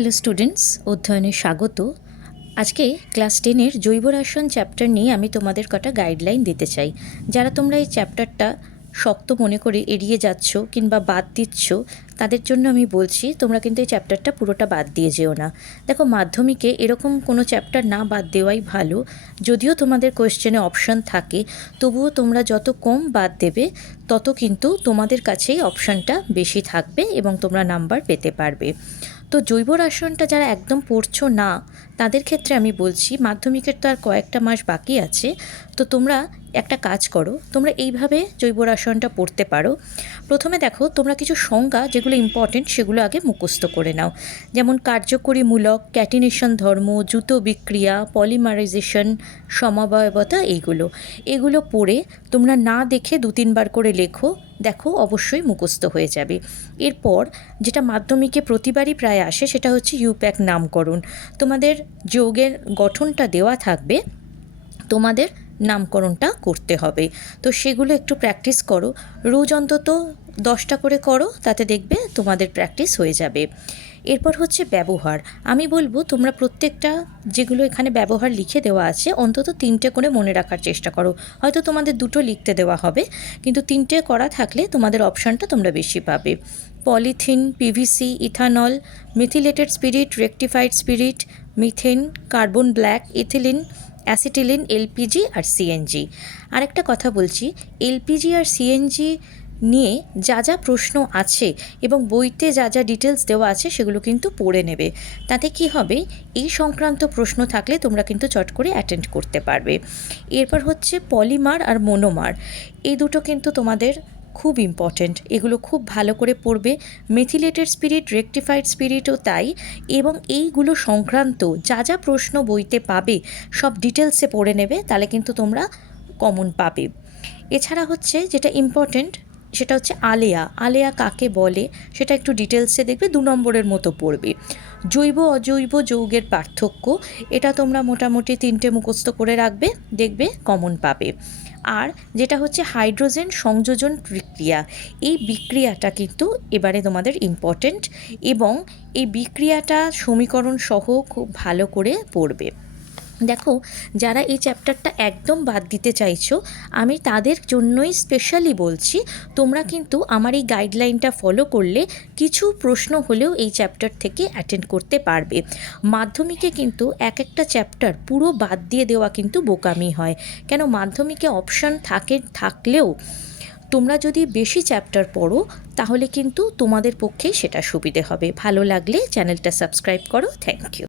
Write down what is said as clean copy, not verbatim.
Hello students, অধ্যয়নে স্বাগত। আজকে ক্লাস 10-এর জৈব রসায়ন চ্যাপ্টার নিয়ে আমি তোমাদের কটা গাইডলাইন দিতে চাই। যারা তোমরা এই চ্যাপ্টারটা শক্ত মনে করে এড়িয়ে যাচ্ছ কিংবা বাদ দিচ্ছ, তাদের জন্য আমি বলছি তোমরা কিন্তু এই চ্যাপ্টারটা পুরোটা বাদ দিয়ে যেও না। দেখো, মাধ্যমিকে এরকম কোনো চ্যাপ্টার না বাদ দেওয়াই ভালো। যদিও তোমাদের কোয়েশ্চেনে অপশান থাকে, তবুও তোমরা যত কম বাদ দেবে তত কিন্তু তোমাদের কাছেই অপশানটা বেশি থাকবে এবং তোমরা নাম্বার পেতে পারবে। তো জৈব রসায়নটা যারা একদম পড়ছো না, তাদের ক্ষেত্রে আমি বলছি মাধ্যমিকের তো আর কয়েকটা মাস বাকি আছে। তো তোমরা একটা কাজ করো, তোমরা এইভাবে জৈব রসায়নটা পড়তে পারো। প্রথমে দেখো, তোমরা কিছু সংজ্ঞা যেগুলো ইম্পর্টেন্ট সেগুলো আগে মুখস্থ করে নাও। যেমন কার্যকরীমূলক, ক্যাটিনেশন ধর্ম, দ্রুত বিক্রিয়া, পলিমারাইজেশন, সমবায়বতা, এগুলো পড়ে তোমরা না দেখে 2-3 বার করে লেখো। দেখো, অবশ্যই মুখস্থ হয়ে যাবে। এরপর যেটা মাধ্যমিকে প্রতিবারই প্রায় আসে সেটা হচ্ছে ইউপ্যাক নামকরণ। তোমাদের যৌগের গঠনটা দেওয়া থাকবে, তোমাদের নামকরণটা করতে হবে। তো সেগুলো একটু প্র্যাকটিস করো, রোজ অন্তত 10টা করে করো, তাতে দেখবে তোমাদের প্র্যাকটিস হয়ে যাবে। এরপর হচ্ছে ব্যবহার। আমি বলবো তোমরা প্রত্যেকটা যেগুলো এখানে ব্যবহার লিখে দেওয়া আছে অন্তত 3টে করে মনে রাখার চেষ্টা করো। হয়তো তোমাদের 2টো লিখতে দেওয়া হবে, কিন্তু 3টে করা থাকলে তোমাদের অপশানটা তোমরা বেশি পাবে। Polythene, PVC, ethanol, methylated spirit, rectified spirit, methane, carbon black, ethylene, acetylene, LPG আর সিএনজি। আরেকটা কথা বলছি, এলপিজি আর সিএনজি নিয়ে যা যা প্রশ্ন আছে এবং বইতে যা যা ডিটেলস দেওয়া আছে সেগুলো কিন্তু পড়ে নেবে। তাতে কি হবে, এই সংক্রান্ত প্রশ্ন থাকলে তোমরা কিন্তু চট করে অ্যাটেন্ড করতে পারবে। এরপর হচ্ছে পলিমার আর মোনোমার, এই দুটো কিন্তু তোমাদের খুব ইম্পর্ট্যান্ট, এগুলো খুব ভালো করে পড়বে। মেথিলেটেড স্পিরিট, রেকটিফাইড স্পিরিটও তাই। এবং এইগুলো সংক্রান্ত যা যা প্রশ্ন বইতে পাবে সব ডিটেলসে পড়ে নেবে, তাহলে কিন্তু তোমরা কমন পাবে। এছাড়া হচ্ছে যেটা ইম্পর্ট্যান্ট সেটা হচ্ছে আলেয়া। আলেয়া কাকে বলে সেটা একটু ডিটেলসে দেখবে, 2 নম্বরের মতো পড়বে। জৈব অজৈব যৌগের পার্থক্য, এটা তোমরা মোটামুটি 3টে মুখস্থ করে রাখবে, দেখবে কমন পাবে। আর যেটা হচ্ছে হাইড্রোজেন সংযোজন বিক্রিয়া, এই বিক্রিয়াটা কিন্তু এবারে তোমাদের ইম্পর্ট্যান্ট, এবং এই বিক্রিয়াটা সমীকরণ সহ খুব ভালো করে পড়বে। দেখো, যারা এই চ্যাপ্টারটা একদম বাদ দিতে চাইছো, আমি তাদের জন্যই স্পেশালি বলছি, তোমরা কিন্তু আমার এই গাইডলাইনটা ফলো করলে কিছু প্রশ্ন হলেও এই চ্যাপ্টার থেকে অ্যাটেন্ড করতে পারবে। মাধ্যমিকে কিন্তু একটা চ্যাপ্টার পুরো বাদ দিয়ে দেওয়া কিন্তু বোকামি হয়। কেন, মাধ্যমিকে অপশান থাকলেও তোমরা যদি বেশি চ্যাপ্টার পড়ো তাহলে কিন্তু তোমাদের পক্ষে সেটা সুবিধে হবে। ভালো লাগলে চ্যানেলটা সাবস্ক্রাইব করো। Thank you.